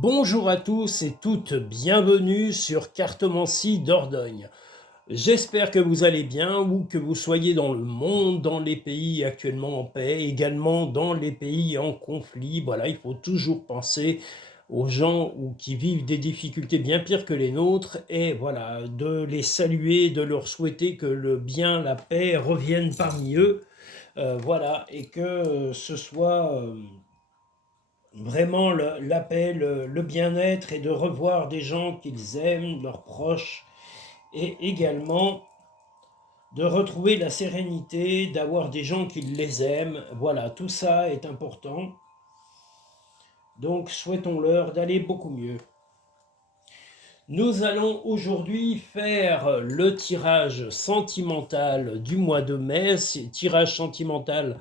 Bonjour à tous et toutes, bienvenue sur Cartomancie Dordogne. J'espère que vous allez bien, où que vous soyez dans le monde, dans les pays actuellement en paix, également dans les pays en conflit. Voilà, il faut toujours penser aux gens qui vivent des difficultés bien pires que les nôtres et voilà, de les saluer, de leur souhaiter que le bien, la paix reviennent parmi eux. Voilà, et que ce soit vraiment la paix, le bien-être et de revoir des gens qu'ils aiment, leurs proches, et également de retrouver la sérénité, d'avoir des gens qui les aiment. Voilà, tout ça est important. Donc souhaitons-leur d'aller beaucoup mieux. Nous allons aujourd'hui faire le tirage sentimental du mois de mai, tirage sentimental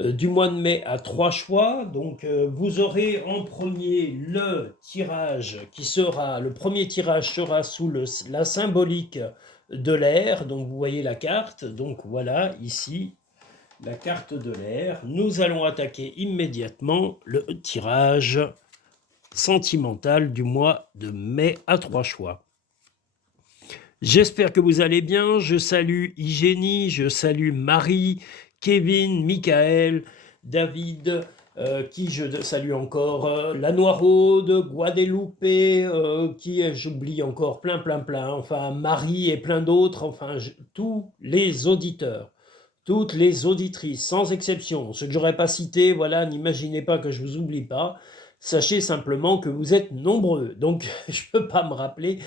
du mois de mai à 3 choix. Donc vous aurez en premier le tirage le premier tirage sera sous la symbolique de l'air. Donc vous voyez la carte, donc voilà ici la carte de l'air. Nous allons attaquer immédiatement le tirage sentimental du mois de mai à 3 choix. J'espère que vous allez bien. Je salue Igénie, je salue Marie, Kevin, Michael, David, qui je salue encore, la Noiraude, Guadeloupe, j'oublie encore plein, enfin Marie et plein d'autres, enfin tous les auditeurs, toutes les auditrices, sans exception. Ceux que j'aurais pas cités, voilà, n'imaginez pas que je vous oublie pas. Sachez simplement que vous êtes nombreux, donc je ne peux pas me rappeler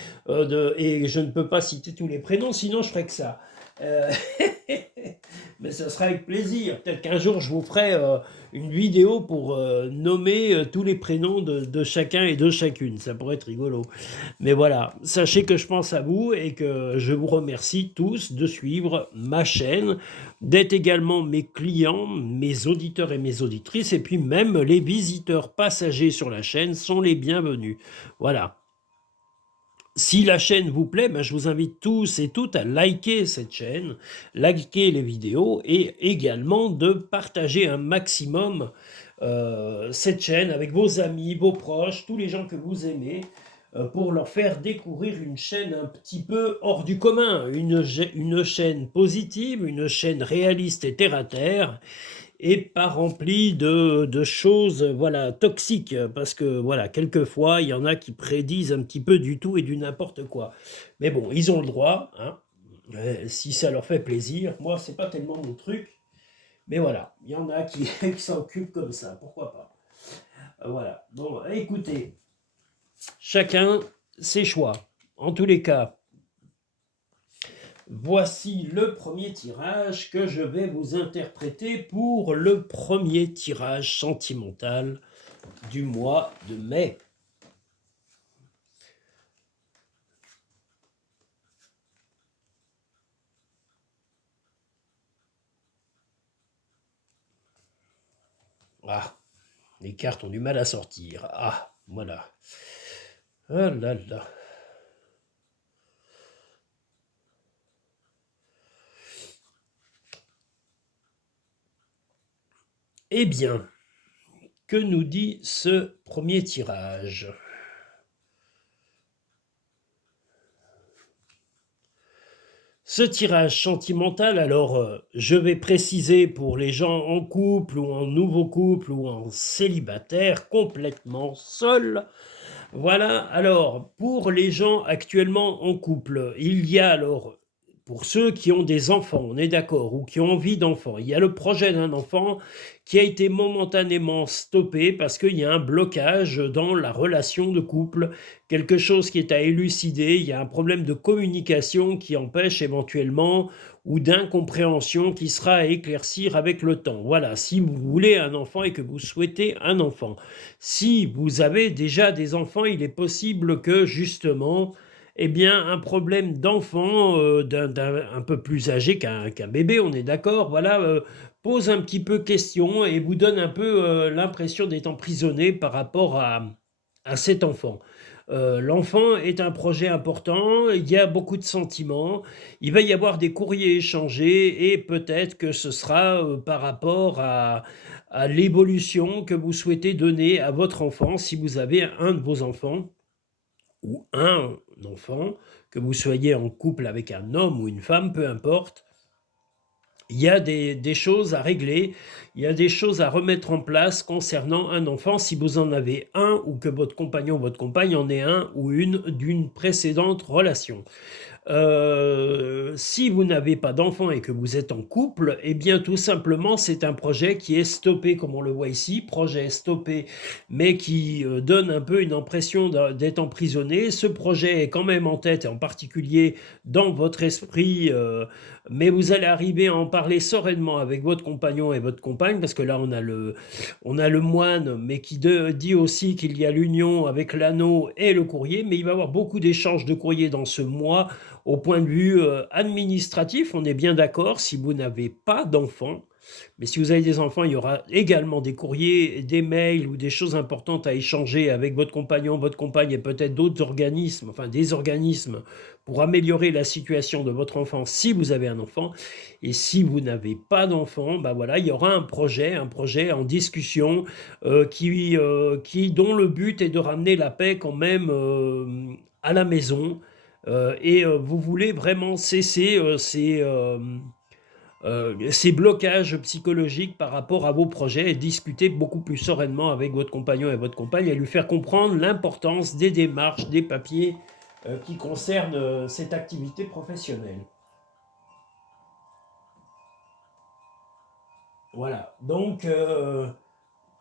et je ne peux pas citer tous les prénoms, sinon je ferais que ça. Euh, mais ça sera avec plaisir. Peut-être qu'un jour je vous ferai une vidéo pour nommer tous les prénoms de chacun et de chacune. Ça pourrait être rigolo. Mais voilà, sachez que je pense à vous et que je vous remercie tous de suivre ma chaîne, d'être également mes clients, mes auditeurs et mes auditrices, et puis même les visiteurs passagers sur la chaîne sont les bienvenus. Voilà. Si la chaîne vous plaît, je vous invite tous et toutes à liker cette chaîne, liker les vidéos et également de partager un maximum cette chaîne avec vos amis, vos proches, tous les gens que vous aimez, pour leur faire découvrir une chaîne un petit peu hors du commun, une chaîne positive, une chaîne réaliste et terre à terre, et pas remplie de choses voilà, toxiques, parce que voilà, quelquefois, il y en a qui prédisent un petit peu du tout et du n'importe quoi. Mais bon, ils ont le droit, hein, si ça leur fait plaisir. Moi, c'est pas tellement mon truc, mais voilà, il y en a qui, qui s'occupent comme ça, pourquoi pas. Voilà, bon, écoutez, chacun ses choix. En tous les cas, voici le premier tirage que je vais vous interpréter pour le premier tirage sentimental du mois de mai. Ah, les cartes ont du mal à sortir. Ah, voilà. Ah là là. Eh bien, que nous dit ce premier tirage ? Ce tirage sentimental, alors je vais préciser pour les gens en couple ou en nouveau couple ou en célibataire, complètement seul. Voilà, alors pour les gens actuellement en couple, il y a alors, pour ceux qui ont des enfants, on est d'accord, ou qui ont envie d'enfants, il y a le projet d'un enfant qui a été momentanément stoppé parce qu'il y a un blocage dans la relation de couple, quelque chose qui est à élucider, il y a un problème de communication qui empêche éventuellement ou d'incompréhension qui sera à éclaircir avec le temps. Voilà, si vous voulez un enfant et que vous souhaitez un enfant. Si vous avez déjà des enfants, il est possible que justement, eh bien, un problème d'enfant un peu plus âgé qu'un bébé, on est d'accord, voilà, pose un petit peu question et vous donne un peu l'impression d'être emprisonné par rapport à cet enfant. L'enfant est un projet important, il y a beaucoup de sentiments, il va y avoir des courriers échangés et peut-être que ce sera par rapport à l'évolution que vous souhaitez donner à votre enfant si vous avez un de vos enfants ou un enfant, que vous soyez en couple avec un homme ou une femme, peu importe. Il y a des choses à régler, il y a des choses à remettre en place concernant un enfant, si vous en avez un ou que votre compagnon ou votre compagne en ait un ou une d'une précédente relation. Si vous n'avez pas d'enfant et que vous êtes en couple, eh bien tout simplement c'est un projet qui est stoppé comme on le voit ici, projet stoppé mais qui donne un peu une impression d'être emprisonné. Ce projet est quand même en tête et en particulier dans votre esprit, mais vous allez arriver à en parler sereinement avec votre compagnon et votre compagne parce que là on a le moine mais qui dit aussi qu'il y a l'union avec l'anneau et le courrier, mais il va y avoir beaucoup d'échanges de courrier dans ce mois. Au point de vue administratif, on est bien d'accord, si vous n'avez pas d'enfants, mais si vous avez des enfants, il y aura également des courriers, des mails ou des choses importantes à échanger avec votre compagnon, votre compagne et peut-être d'autres organismes, enfin des organismes pour améliorer la situation de votre enfant si vous avez un enfant. Et si vous n'avez pas d'enfant, ben voilà, il y aura un projet en discussion dont le but est de ramener la paix quand même à la maison. Vous voulez vraiment cesser ces blocages psychologiques par rapport à vos projets et discuter beaucoup plus sereinement avec votre compagnon et votre compagne et lui faire comprendre l'importance des démarches, des papiers qui concernent cette activité professionnelle. Voilà, donc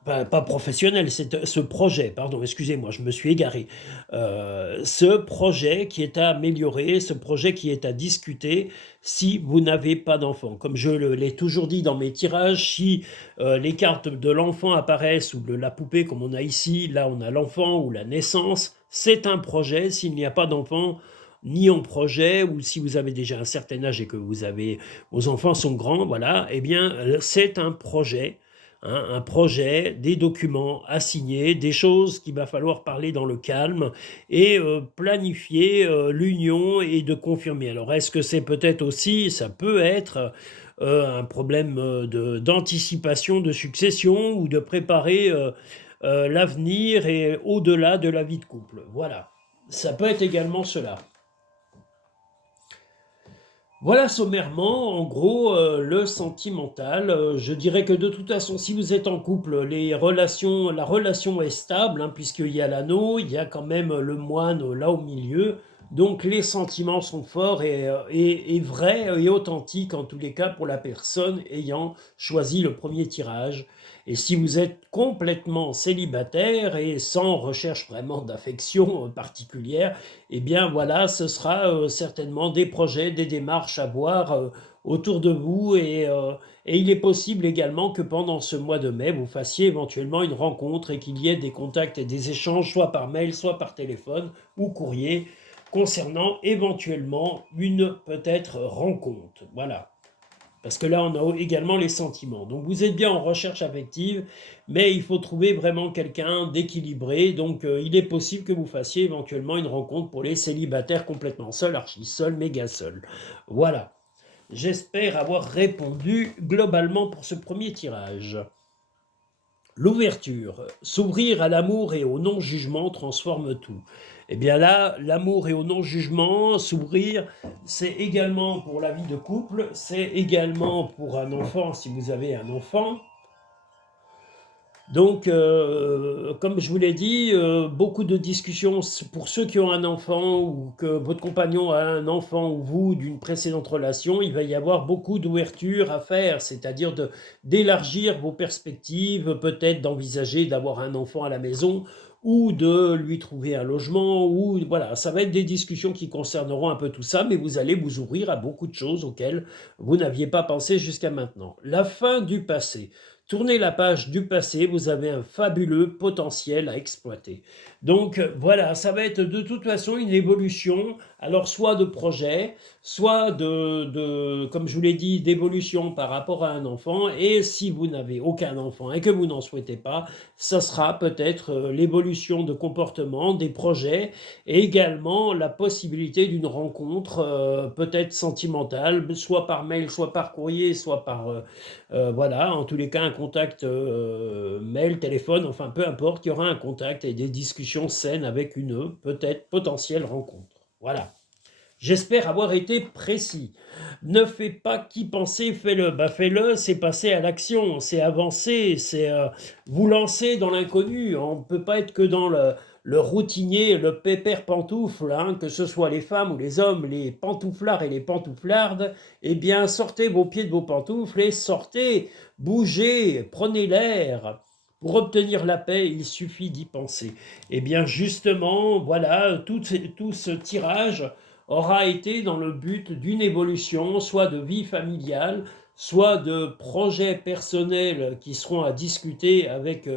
pas professionnel, c'est ce projet, pardon, excusez-moi, je me suis égaré. Ce projet qui est à améliorer, ce projet qui est à discuter si vous n'avez pas d'enfant. Comme je l'ai toujours dit dans mes tirages, si les cartes de l'enfant apparaissent ou de la poupée comme on a ici, là on a l'enfant ou la naissance, c'est un projet. S'il n'y a pas d'enfant, ni en projet, ou si vous avez déjà un certain âge et que vos enfants sont grands, voilà, eh bien c'est un projet. Un projet, des documents à signer, des choses qu'il va falloir parler dans le calme et planifier l'union et de confirmer. Alors est-ce que c'est peut-être aussi, ça peut être un problème d'anticipation, de succession ou de préparer l'avenir et au-delà de la vie de couple. Voilà, ça peut être également cela. Voilà sommairement, en gros, le sentimental. Je dirais que de toute façon, si vous êtes en couple, la relation est stable, hein, puisqu'il y a l'anneau, il y a quand même le moine là au milieu. Donc les sentiments sont forts et vrais et authentiques en tous les cas pour la personne ayant choisi le premier tirage. Et si vous êtes complètement célibataire et sans recherche vraiment d'affection particulière, eh bien voilà, ce sera certainement des projets, des démarches à voir autour de vous et il est possible également que pendant ce mois de mai, vous fassiez éventuellement une rencontre et qu'il y ait des contacts et des échanges, soit par mail, soit par téléphone ou courrier, concernant éventuellement une peut-être rencontre. Voilà. Parce que là, on a également les sentiments. Donc, vous êtes bien en recherche affective, mais il faut trouver vraiment quelqu'un d'équilibré. Donc, il est possible que vous fassiez éventuellement une rencontre pour les célibataires complètement seuls, archi seuls, méga seuls. Voilà. J'espère avoir répondu globalement pour ce premier tirage. L'ouverture, s'ouvrir à l'amour et au non-jugement transforme tout. Eh bien là, l'amour et au non-jugement, s'ouvrir, c'est également pour la vie de couple, c'est également pour un enfant si vous avez un enfant. Donc, comme je vous l'ai dit, beaucoup de discussions pour ceux qui ont un enfant ou que votre compagnon a un enfant ou vous d'une précédente relation, il va y avoir beaucoup d'ouverture à faire, c'est-à-dire d'élargir vos perspectives, peut-être d'envisager d'avoir un enfant à la maison ou de lui trouver un logement, ou voilà, ça va être des discussions qui concerneront un peu tout ça, mais vous allez vous ouvrir à beaucoup de choses auxquelles vous n'aviez pas pensé jusqu'à maintenant. La fin du passé. Tournez la page du passé, vous avez un fabuleux potentiel à exploiter. Donc voilà, ça va être de toute façon une évolution Alors soit de projet, soit comme je vous l'ai dit, d'évolution par rapport à un enfant. Et si vous n'avez aucun enfant et que vous n'en souhaitez pas, ça sera peut-être l'évolution de comportement, des projets, et également la possibilité d'une rencontre peut-être sentimentale, soit par mail, soit par courrier, soit par voilà, en tous les cas un contact mail, téléphone, enfin peu importe, il y aura un contact et des discussions saines avec une peut-être potentielle rencontre. Voilà. J'espère avoir été précis. Ne fais pas qu'y penser, fais-le. Bah fais-le, c'est passer à l'action, c'est avancer, c'est vous lancer dans l'inconnu. On ne peut pas être que dans le routinier, le pépère pantoufle, hein, que ce soit les femmes ou les hommes, les pantouflards et les pantouflardes. Eh bien, sortez vos pieds de vos pantoufles et sortez, bougez, prenez l'air. Pour obtenir la paix, il suffit d'y penser. Eh bien, justement, voilà, tout ce tirage aura été dans le but d'une évolution, soit de vie familiale, soit de projets personnels qui seront à discuter avec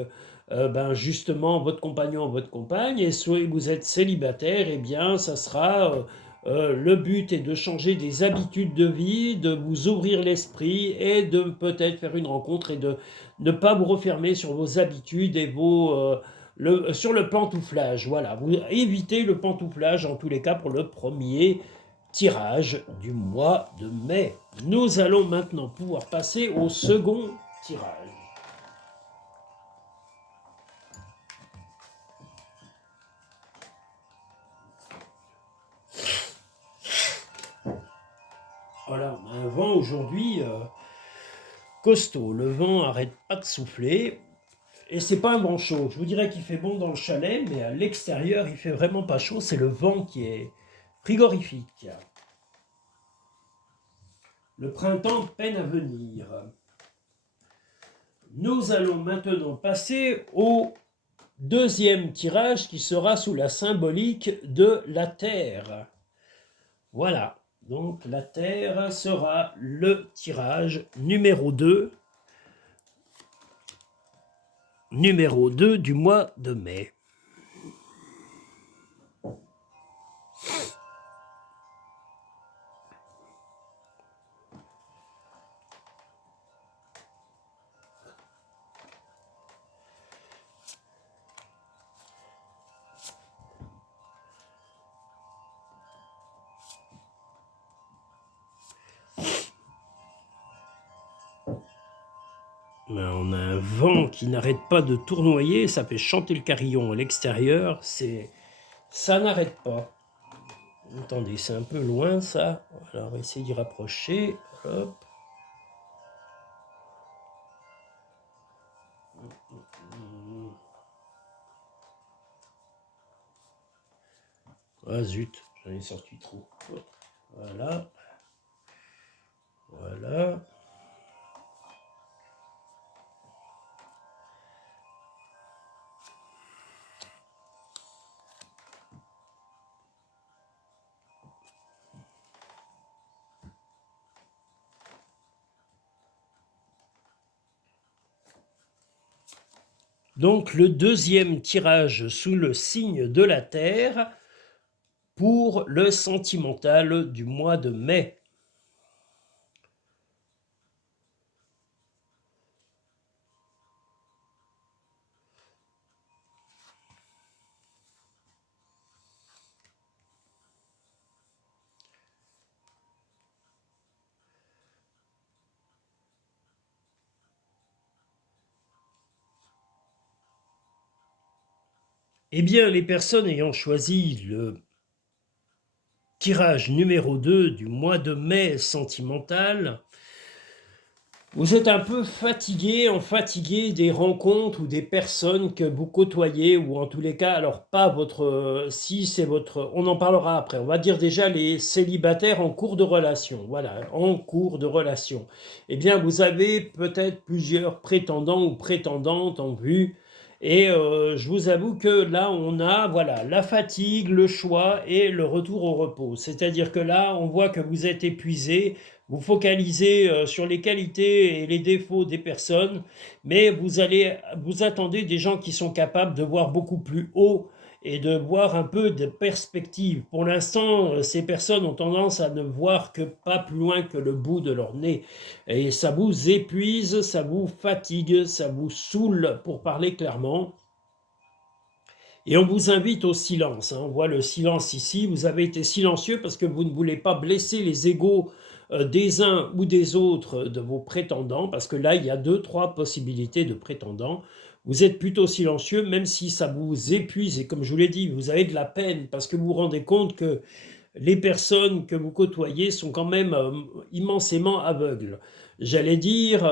ben justement votre compagnon ou votre compagne. Et soit vous êtes célibataire, eh bien ça sera le but est de changer des habitudes de vie, de vous ouvrir l'esprit et de peut-être faire une rencontre et de ne pas vous refermer sur vos habitudes et sur le pantouflage. Voilà, vous évitez le pantouflage en tous les cas pour le premier tirage du mois de mai. Nous allons maintenant pouvoir passer au second tirage. Voilà, on a un vent aujourd'hui costaud. Le vent n'arrête pas de souffler. Et c'est pas un vent chaud. Je vous dirais qu'il fait bon dans le chalet, mais à l'extérieur, il fait vraiment pas chaud. C'est le vent qui est frigorifique. Le printemps peine à venir. Nous allons maintenant passer au deuxième tirage qui sera sous la symbolique de la Terre. Voilà, donc la Terre sera le tirage numéro 2 du mois de mai. On a un vent qui n'arrête pas de tournoyer, ça fait chanter le carillon à l'extérieur, ça n'arrête pas. Attendez, c'est un peu loin ça. Alors on va essayer d'y rapprocher. Hop. Ah zut, j'en ai sorti trop. Voilà. Voilà. Donc le deuxième tirage sous le signe de la Terre pour le sentimental du mois de mai. Eh bien, les personnes ayant choisi le tirage numéro 2 du mois de mai sentimental, vous êtes un peu fatigué des rencontres ou des personnes que vous côtoyez, ou en tous les cas, alors pas votre, si c'est votre, on en parlera après, on va dire déjà les célibataires en cours de relation, voilà, en cours de relation. Eh bien, vous avez peut-être plusieurs prétendants ou prétendantes en vue, et je vous avoue que là, on a voilà, la fatigue, le choix et le retour au repos. C'est-à-dire que là, on voit que vous êtes épuisé, vous focalisez sur les qualités et les défauts des personnes, mais vous attendez des gens qui sont capables de voir beaucoup plus haut et de voir un peu de perspective. Pour l'instant, ces personnes ont tendance à ne voir que pas plus loin que le bout de leur nez. Et ça vous épuise, ça vous fatigue, ça vous saoule, pour parler clairement. Et on vous invite au silence, hein. On voit le silence ici. Vous avez été silencieux parce que vous ne voulez pas blesser les égos des uns ou des autres de vos prétendants, parce que là, il y a 2, 3 possibilités de prétendants. Vous êtes plutôt silencieux, même si ça vous épuise. Et comme je vous l'ai dit, vous avez de la peine parce que vous vous rendez compte que les personnes que vous côtoyez sont quand même immensément aveugles. J'allais dire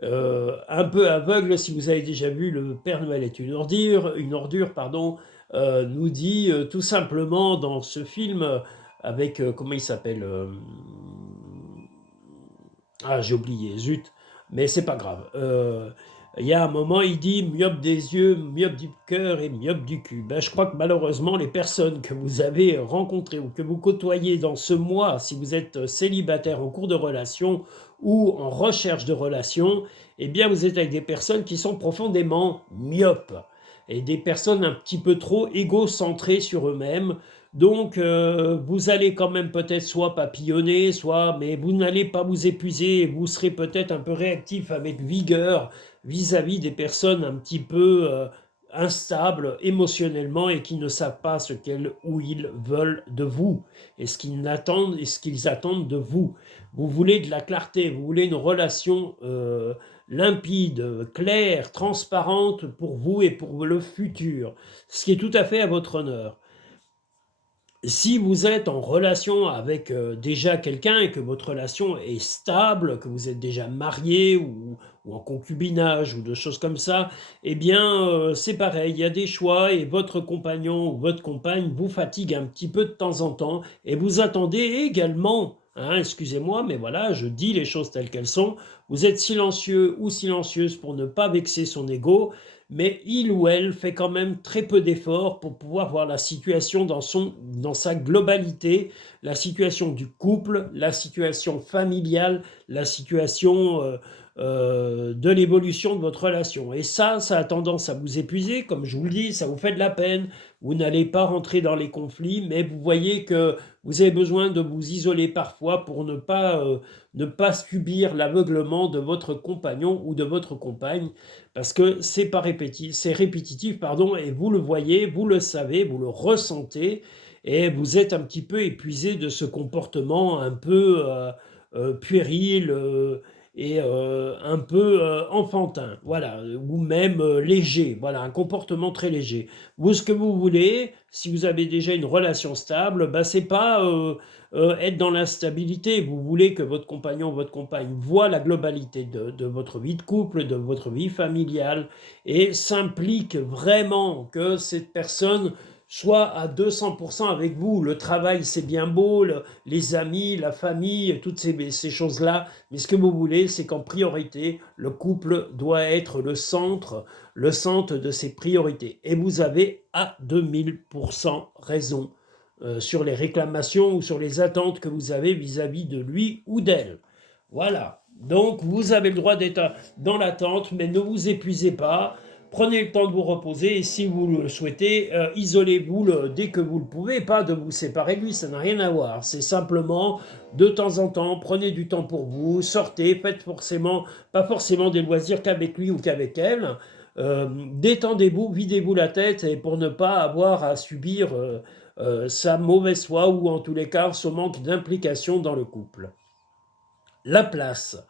un peu aveugles. Si vous avez déjà vu Le Père Noël est une ordure, pardon, nous dit tout simplement dans ce film avec, comment il s'appelle, ah, j'ai oublié, zut, mais c'est pas grave. Il y a un moment, il dit myope des yeux, myope du cœur et myope du cul. Ben, je crois que malheureusement, les personnes que vous avez rencontrées ou que vous côtoyez dans ce mois, si vous êtes célibataire en cours de relation ou en recherche de relation, eh bien, vous êtes avec des personnes qui sont profondément myopes et des personnes un petit peu trop égocentrées sur eux-mêmes. Donc, vous allez quand même peut-être soit papillonner, mais vous n'allez pas vous épuiser, vous serez peut-être un peu réactif avec vigueur vis-à-vis des personnes un petit peu instables émotionnellement et qui ne savent pas ce qu'elles ou ils veulent de vous et ce qu'ils attendent de vous. Vous voulez de la clarté, vous voulez une relation limpide, claire, transparente pour vous et pour le futur, ce qui est tout à fait à votre honneur. Si vous êtes en relation avec déjà quelqu'un et que votre relation est stable, que vous êtes déjà marié ou en concubinage ou de choses comme ça, eh bien c'est pareil, il y a des choix et votre compagnon ou votre compagne vous fatigue un petit peu de temps en temps et vous attendez également, hein, excusez-moi, mais voilà, je dis les choses telles qu'elles sont, vous êtes silencieux ou silencieuse pour ne pas vexer son ego, mais il ou elle fait quand même très peu d'efforts pour pouvoir voir la situation dans sa globalité, la situation du couple, la situation familiale, la situation de l'évolution de votre relation. Et ça a tendance à vous épuiser, comme je vous le dis, ça vous fait de la peine, vous n'allez pas rentrer dans les conflits, mais vous voyez que vous avez besoin de vous isoler parfois pour ne pas subir l'aveuglement de votre compagnon ou de votre compagne, parce que c'est répétitif, pardon, et vous le voyez, vous le savez, vous le ressentez, et vous êtes un petit peu épuisé de ce comportement un peu puéril et un peu enfantin, voilà, ou même léger, voilà, un comportement très léger. Vous, ce que vous voulez, si vous avez déjà une relation stable, bah, c'est pas être dans l'instabilité. Vous voulez que votre compagnon ou votre compagne voit la globalité de votre vie de couple, de votre vie familiale, et s'implique vraiment que cette personne soit à 200% avec vous. Le travail, c'est bien beau, les amis, la famille, toutes ces choses-là, mais ce que vous voulez, c'est qu'en priorité, le couple doit être le centre de ses priorités. Et vous avez à 2000% raison sur les réclamations ou sur les attentes que vous avez vis-à-vis de lui ou d'elle. Voilà. Donc, vous avez le droit d'être dans l'attente, mais ne vous épuisez pas. Prenez le temps de vous reposer et si vous le souhaitez, isolez-vous dès que vous le pouvez, pas de vous séparer de lui, ça n'a rien à voir. C'est simplement, de temps en temps, prenez du temps pour vous, sortez, faites pas forcément des loisirs qu'avec lui ou qu'avec elle. Détendez-vous, videz-vous la tête et pour ne pas avoir à subir sa mauvaise foi ou en tous les cas son manque d'implication dans le couple. La place.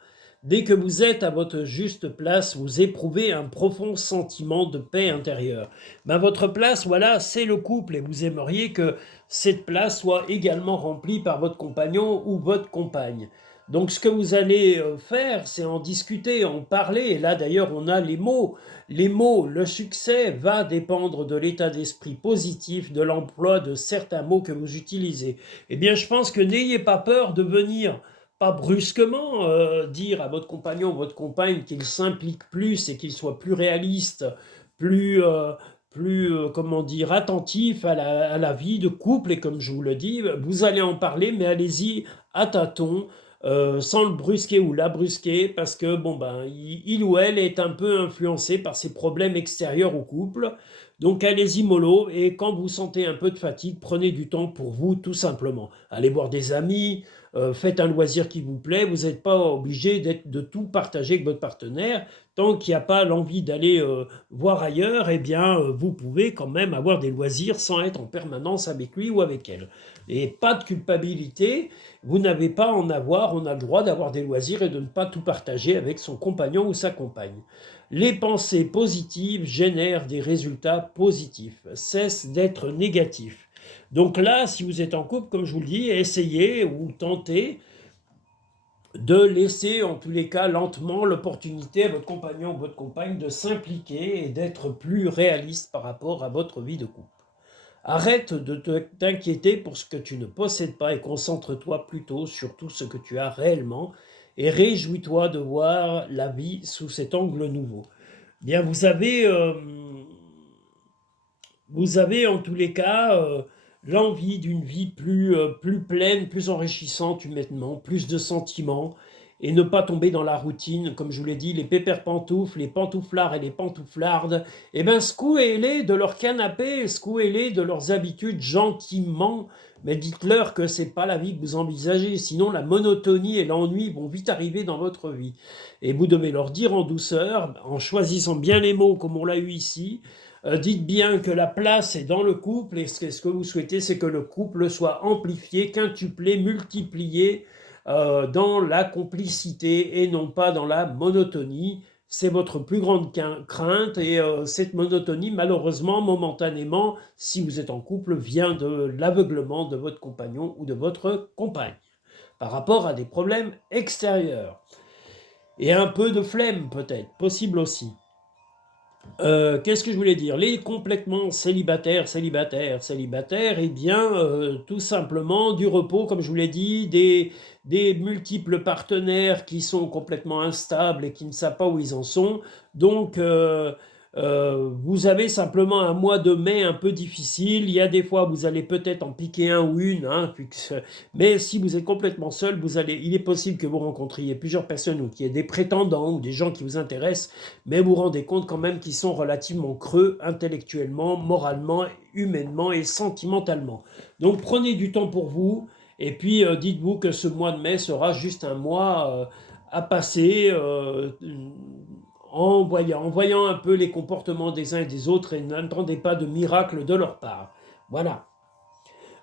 Dès que vous êtes à votre juste place, vous éprouvez un profond sentiment de paix intérieure. Ben, votre place, voilà, c'est le couple et vous aimeriez que cette place soit également remplie par votre compagnon ou votre compagne. Donc ce que vous allez faire, c'est en discuter, en parler. Et là d'ailleurs, on a les mots. Les mots, le succès va dépendre de l'état d'esprit positif, de l'emploi de certains mots que vous utilisez. Eh bien, je pense que n'ayez pas peur de venir pas brusquement dire à votre compagnon ou votre compagne qu'il s'implique plus et qu'il soit plus réaliste, plus, comment dire, attentif à la vie de couple. Et comme je vous le dis, vous allez en parler, mais allez-y à tâtons. sans le brusquer ou la brusquer, parce que bon ben, il ou elle est un peu influencé par ses problèmes extérieurs au couple. Donc allez-y mollo, et quand vous sentez un peu de fatigue, prenez du temps pour vous tout simplement. Allez voir des amis, faites un loisir qui vous plaît, vous n'êtes pas obligé de tout partager avec votre partenaire. Tant qu'il n'y a pas l'envie d'aller voir ailleurs, eh bien vous pouvez quand même avoir des loisirs sans être en permanence avec lui ou avec elle. Et pas de culpabilité, vous n'avez pas à en avoir, on a le droit d'avoir des loisirs et de ne pas tout partager avec son compagnon ou sa compagne. Les pensées positives génèrent des résultats positifs, cesse d'être négatif. Donc là, si vous êtes en couple, comme je vous le dis, essayez ou tentez de laisser en tous les cas lentement l'opportunité à votre compagnon ou votre compagne de s'impliquer et d'être plus réaliste par rapport à votre vie de couple. Arrête de t'inquiéter pour ce que tu ne possèdes pas et concentre-toi plutôt sur tout ce que tu as réellement et réjouis-toi de voir la vie sous cet angle nouveau. Bien, vous avez en tous les cas l'envie d'une vie plus pleine, plus enrichissante humainement, plus de sentiments, et ne pas tomber dans la routine, comme je vous l'ai dit, les pépères pantoufles, les pantouflards et les pantouflardes. Eh bien, secouez-les de leur canapé, secouez-les de leurs habitudes gentiment, mais dites-leur que c'est pas la vie que vous envisagez, sinon la monotonie et l'ennui vont vite arriver dans votre vie. Et vous devez leur dire en douceur, en choisissant bien les mots comme on l'a eu ici, dites bien que la place est dans le couple, et ce que vous souhaitez, c'est que le couple soit amplifié, quintuplé, multiplié dans la complicité et non pas dans la monotonie. C'est votre plus grande crainte, et cette monotonie, malheureusement, momentanément, si vous êtes en couple, vient de l'aveuglement de votre compagnon ou de votre compagne par rapport à des problèmes extérieurs. Et un peu de flemme peut-être, possible aussi. Qu'est-ce que je voulais dire? Les complètement célibataires, eh bien, tout simplement du repos, comme je vous l'ai dit, des multiples partenaires qui sont complètement instables et qui ne savent pas où ils en sont. Donc, vous avez simplement un mois de mai un peu difficile. Il y a des fois, vous allez peut-être en piquer un ou une, hein, mais si vous êtes complètement seul, il est possible que vous rencontriez plusieurs personnes ou qu'il y ait des prétendants ou des gens qui vous intéressent, mais vous vous rendez compte quand même qu'ils sont relativement creux intellectuellement, moralement, humainement et sentimentalement. Donc prenez du temps pour vous, et puis dites-vous que ce mois de mai sera juste un mois à passer en voyant un peu les comportements des uns et des autres, et n'attendez pas de miracle de leur part. Voilà.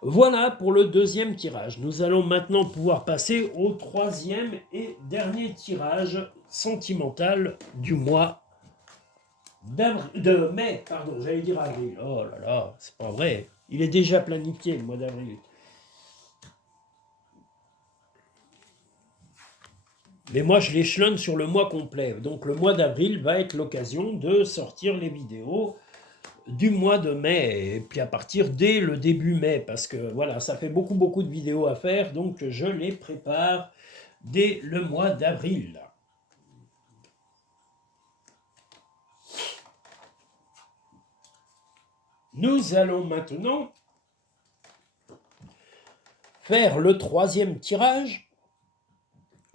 Voilà pour le deuxième tirage. Nous allons maintenant pouvoir passer au troisième et dernier tirage sentimental du mois de mai, pardon, j'allais dire avril. Oh là là, c'est pas vrai. Il est déjà planifié le mois d'avril. Mais moi, je l'échelonne sur le mois complet. Donc le mois d'avril va être l'occasion de sortir les vidéos du mois de mai. Et puis à partir dès le début mai, parce que voilà, ça fait beaucoup de vidéos à faire. Donc je les prépare dès le mois d'avril. Nous allons maintenant faire le troisième tirage.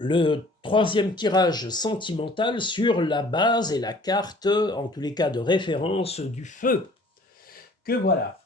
Le troisième tirage sentimental sur la base et la carte, en tous les cas de référence, du feu. Que voilà.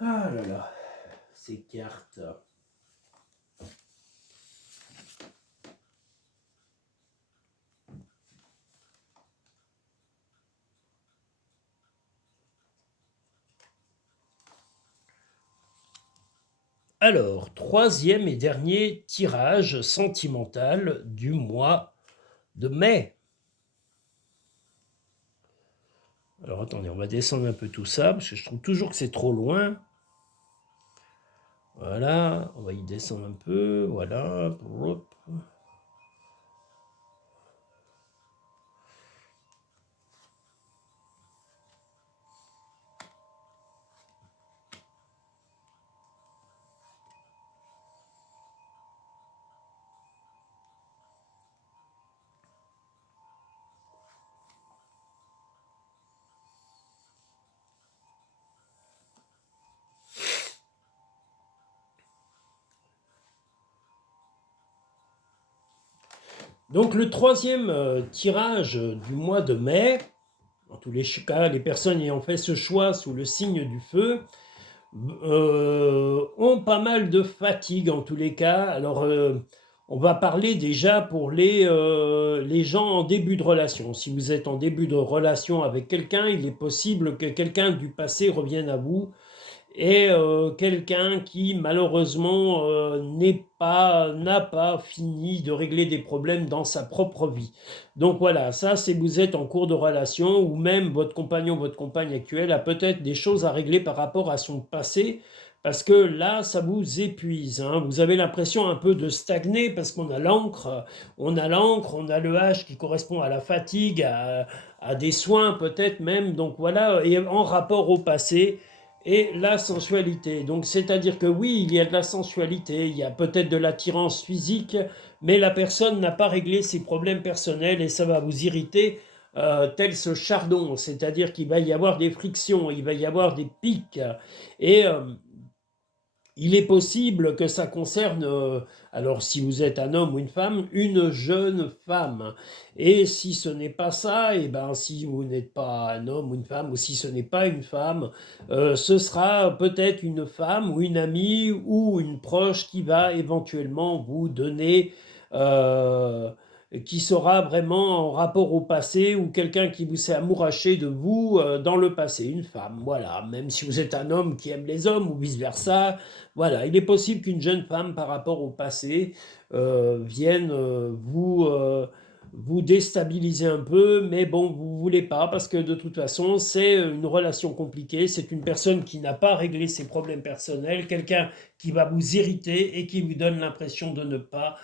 Ah là là, ces cartes. Alors, troisième et dernier tirage sentimental du mois de mai. Alors attendez, on va descendre un peu tout ça, parce que je trouve toujours que c'est trop loin. Voilà, on va y descendre un peu, voilà. Hop. Donc le troisième tirage du mois de mai, en tous les cas, les personnes ayant fait ce choix sous le signe du feu, ont pas mal de fatigue en tous les cas. Alors, on va parler déjà pour les gens en début de relation. Si vous êtes en début de relation avec quelqu'un, il est possible que quelqu'un du passé revienne à vous et quelqu'un qui malheureusement n'a pas fini de régler des problèmes dans sa propre vie. Donc voilà, ça c'est vous êtes en cours de relation ou même votre compagnon, votre compagne actuelle a peut-être des choses à régler par rapport à son passé parce que là ça vous épuise, hein. Vous avez l'impression un peu de stagner parce qu'on a l'encre, on a le H qui correspond à la fatigue, à des soins peut-être même, donc voilà, et en rapport au passé et la sensualité. Donc, c'est-à-dire que oui, il y a de la sensualité, il y a peut-être de l'attirance physique, mais la personne n'a pas réglé ses problèmes personnels et ça va vous irriter tel ce chardon. C'est-à-dire qu'il va y avoir des frictions, il va y avoir des pics. Et il est possible que ça concerne, alors si vous êtes un homme ou une femme, une jeune femme. Et si ce n'est pas ça, et ben si vous n'êtes pas un homme ou une femme, ou si ce n'est pas une femme, ce sera peut-être une femme ou une amie ou une proche qui va éventuellement vous donner qui sera vraiment en rapport au passé ou quelqu'un qui vous s'est amouraché de vous dans le passé, une femme, voilà. Même si vous êtes un homme qui aime les hommes ou vice-versa, voilà. Il est possible qu'une jeune femme par rapport au passé vienne vous déstabiliser un peu, mais bon, vous ne voulez pas parce que de toute façon, c'est une relation compliquée, c'est une personne qui n'a pas réglé ses problèmes personnels, quelqu'un qui va vous irriter et qui vous donne l'impression de ne pas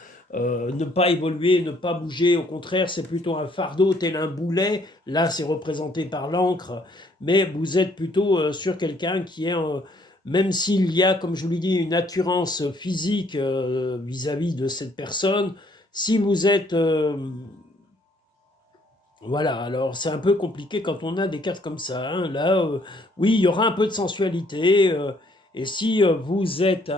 évoluer, ne pas bouger. Au contraire, c'est plutôt un fardeau tel un boulet. Là, c'est représenté par l'encre, mais vous êtes plutôt sur quelqu'un qui est, même s'il y a, comme je vous l'ai dit, une attirance physique vis-à-vis de cette personne, si vous êtes... voilà, alors c'est un peu compliqué quand on a des cartes comme ça, hein. Là, oui, il y aura un peu de sensualité. Et si vous êtes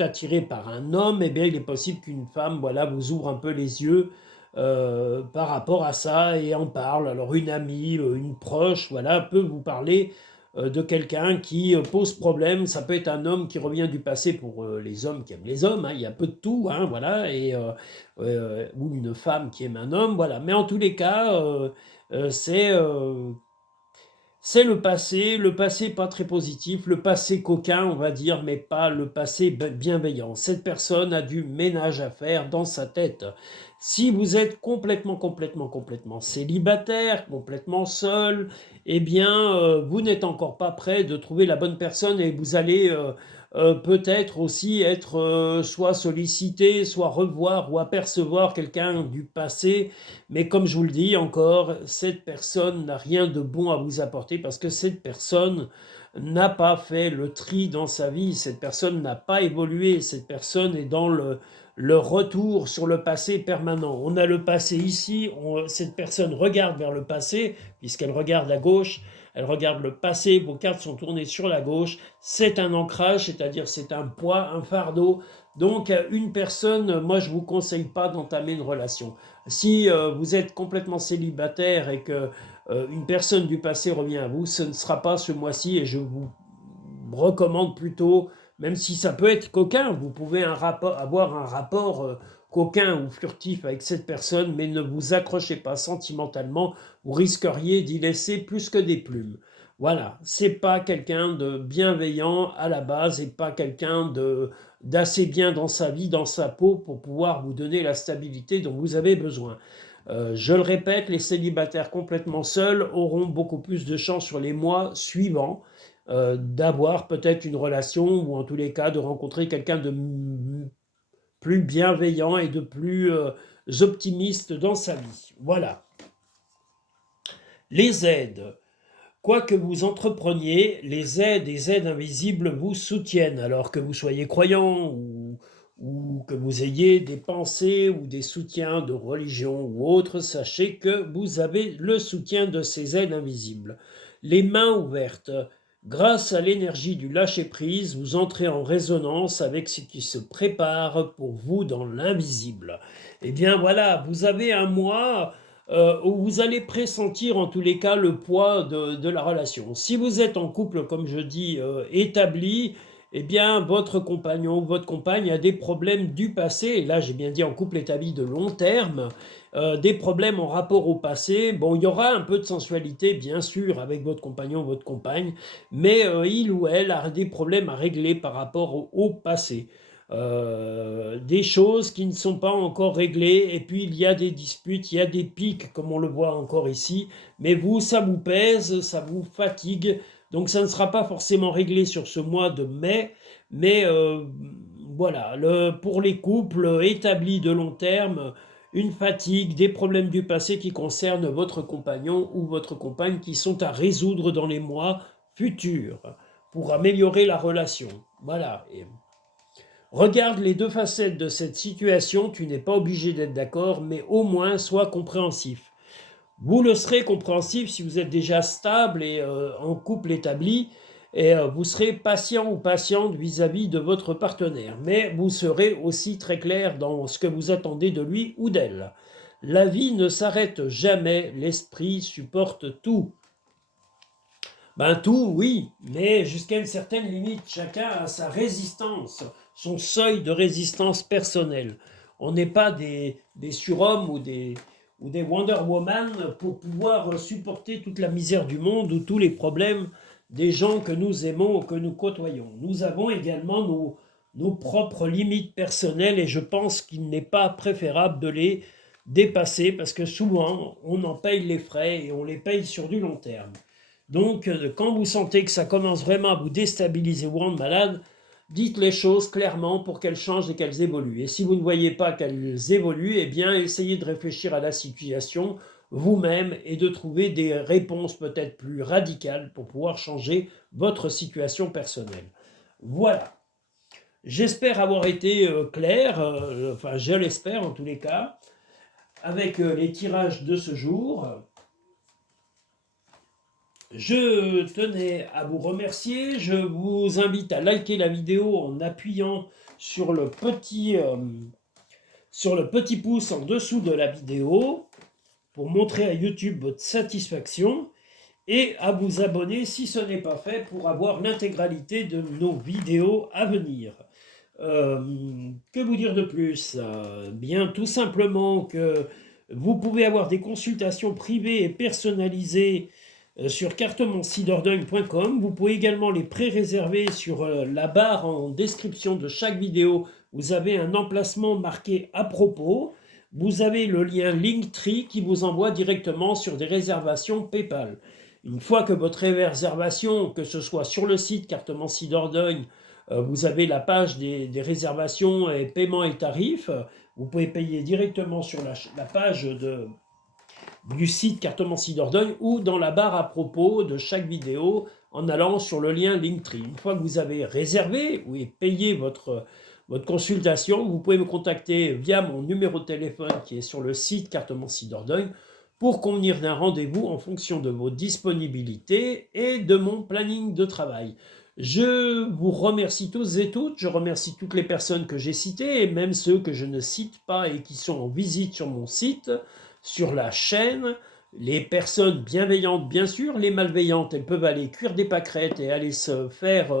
attiré par un homme, eh bien, il est possible qu'une femme, voilà, vous ouvre un peu les yeux par rapport à ça et en parle. Alors une amie, une proche, voilà, peut vous parler de quelqu'un qui pose problème. Ça peut être un homme qui revient du passé pour les hommes qui aiment les hommes, hein. Il y a peu de tout, hein, voilà, ou une femme qui aime un homme, voilà. Mais en tous les cas, euh, c'est euh, c'est le passé pas très positif, le passé coquin, on va dire, mais pas le passé bienveillant. Cette personne a du ménage à faire dans sa tête. Si vous êtes complètement célibataire, complètement seul, eh bien, vous n'êtes encore pas prêt de trouver la bonne personne et vous allez peut-être aussi être soit sollicité, soit revoir ou apercevoir quelqu'un du passé, mais comme je vous le dis encore, cette personne n'a rien de bon à vous apporter parce que cette personne n'a pas fait le tri dans sa vie, cette personne n'a pas évolué, cette personne est dans le retour sur le passé permanent. On a le passé ici, cette personne regarde vers le passé, puisqu'elle regarde à gauche, elle regarde le passé, vos cartes sont tournées sur la gauche, c'est un ancrage, c'est-à-dire c'est un poids, un fardeau. Donc une personne, moi je ne vous conseille pas d'entamer une relation. Si vous êtes complètement célibataire et que une personne du passé revient à vous, ce ne sera pas ce mois-ci et je vous recommande plutôt, même si ça peut être coquin, vous pouvez avoir un rapport coquin ou furtif avec cette personne, mais ne vous accrochez pas sentimentalement, vous risqueriez d'y laisser plus que des plumes. Voilà, c'est pas quelqu'un de bienveillant à la base et pas quelqu'un d'assez bien dans sa vie, dans sa peau pour pouvoir vous donner la stabilité dont vous avez besoin. Je le répète, les célibataires complètement seuls auront beaucoup plus de chances sur les mois suivants d'avoir peut-être une relation ou en tous les cas de rencontrer quelqu'un de plus bienveillant et de plus optimiste dans sa vie. Voilà. Les aides. Quoi que vous entrepreniez, les aides et aides invisibles vous soutiennent, alors que vous soyez croyant ou que vous ayez des pensées ou des soutiens de religion ou autre, sachez que vous avez le soutien de ces aides invisibles. Les mains ouvertes. Grâce à l'énergie du lâcher-prise, vous entrez en résonance avec ce qui se prépare pour vous dans l'invisible. Eh bien voilà, vous avez un mois où vous allez pressentir en tous les cas le poids de la relation. Si vous êtes en couple, comme je dis, établi, eh bien votre compagnon ou votre compagne a des problèmes du passé, et là j'ai bien dit en couple établi de long terme, des problèmes en rapport au passé. Bon, il y aura un peu de sensualité, bien sûr, avec votre compagnon ou votre compagne, mais il ou elle a des problèmes à régler par rapport au passé. Des choses qui ne sont pas encore réglées, et puis il y a des disputes, il y a des pics, comme on le voit encore ici, mais vous, ça vous pèse, ça vous fatigue, donc ça ne sera pas forcément réglé sur ce mois de mai, mais voilà, pour les couples établis de long terme, une fatigue, des problèmes du passé qui concernent votre compagnon ou votre compagne qui sont à résoudre dans les mois futurs pour améliorer la relation. Voilà. Regarde les deux facettes de cette situation, tu n'es pas obligé d'être d'accord, mais au moins sois compréhensif. Vous le serez compréhensif si vous êtes déjà stable et en couple établi, et vous serez patient ou patiente vis-à-vis de votre partenaire, mais vous serez aussi très clair dans ce que vous attendez de lui ou d'elle. La vie ne s'arrête jamais, l'esprit supporte tout. Ben tout, oui, mais jusqu'à une certaine limite. Chacun a sa résistance, son seuil de résistance personnelle. On n'est pas des surhommes ou des Wonder Woman pour pouvoir supporter toute la misère du monde ou tous les problèmes des gens que nous aimons ou que nous côtoyons. Nous avons également nos propres limites personnelles et je pense qu'il n'est pas préférable de les dépasser parce que souvent on en paye les frais et on les paye sur du long terme. Donc, quand vous sentez que ça commence vraiment à vous déstabiliser ou rendre malade, dites les choses clairement pour qu'elles changent et qu'elles évoluent. Et si vous ne voyez pas qu'elles évoluent, eh bien, essayez de réfléchir à la situation vous-même et de trouver des réponses peut-être plus radicales pour pouvoir changer votre situation personnelle. Voilà. J'espère avoir été clair, enfin je l'espère en tous les cas, avec les tirages de ce jour. Je tenais à vous remercier. Je vous invite à liker la vidéo en appuyant sur sur le petit pouce en dessous de la vidéo pour montrer à YouTube votre satisfaction et à vous abonner si ce n'est pas fait pour avoir l'intégralité de nos vidéos à venir. Que vous dire de plus? Bien, tout simplement que vous pouvez avoir des consultations privées et personnalisées sur cartomancidordogne.com. Vous pouvez également les pré-réserver sur la barre en description de chaque vidéo. Vous avez un emplacement marqué à propos. Vous avez le lien Linktree qui vous envoie directement sur des réservations PayPal. Une fois que votre réservation, que ce soit sur le site Cartomancie Dordogne, vous avez la page des réservations et paiements et tarifs. Vous pouvez payer directement sur la page du site Cartomancie Dordogne ou dans la barre à propos de chaque vidéo en allant sur le lien Linktree. Une fois que vous avez réservé ou payé votre consultation, vous pouvez me contacter via mon numéro de téléphone qui est sur le site Cartomancie Dordogne pour convenir d'un rendez-vous en fonction de vos disponibilités et de mon planning de travail. Je vous remercie tous et toutes, je remercie toutes les personnes que j'ai citées et même ceux que je ne cite pas et qui sont en visite sur mon site, sur la chaîne. Les personnes bienveillantes, bien sûr, les malveillantes, elles peuvent aller cuire des pâquerettes et aller se faire,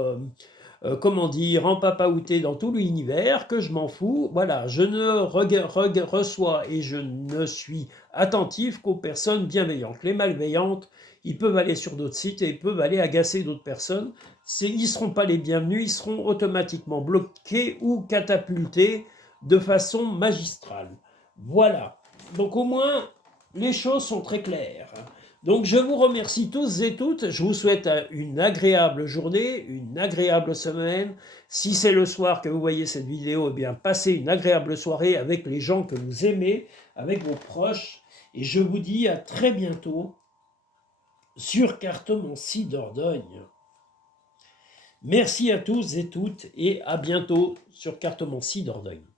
comment dire, empapaouter dans tout l'univers, que je m'en fous. Voilà, je ne reçois et je ne suis attentif qu'aux personnes bienveillantes. Les malveillantes, ils peuvent aller sur d'autres sites et ils peuvent aller agacer d'autres personnes. Ils ne seront pas les bienvenus, ils seront automatiquement bloqués ou catapultés de façon magistrale. Voilà. Donc au moins, les choses sont très claires. Donc je vous remercie tous et toutes, je vous souhaite une agréable journée, une agréable semaine. Si c'est le soir que vous voyez cette vidéo, eh bien passez une agréable soirée avec les gens que vous aimez, avec vos proches. Et je vous dis à très bientôt sur Cartomancie Dordogne. Merci à tous et toutes et à bientôt sur Cartomancie Dordogne.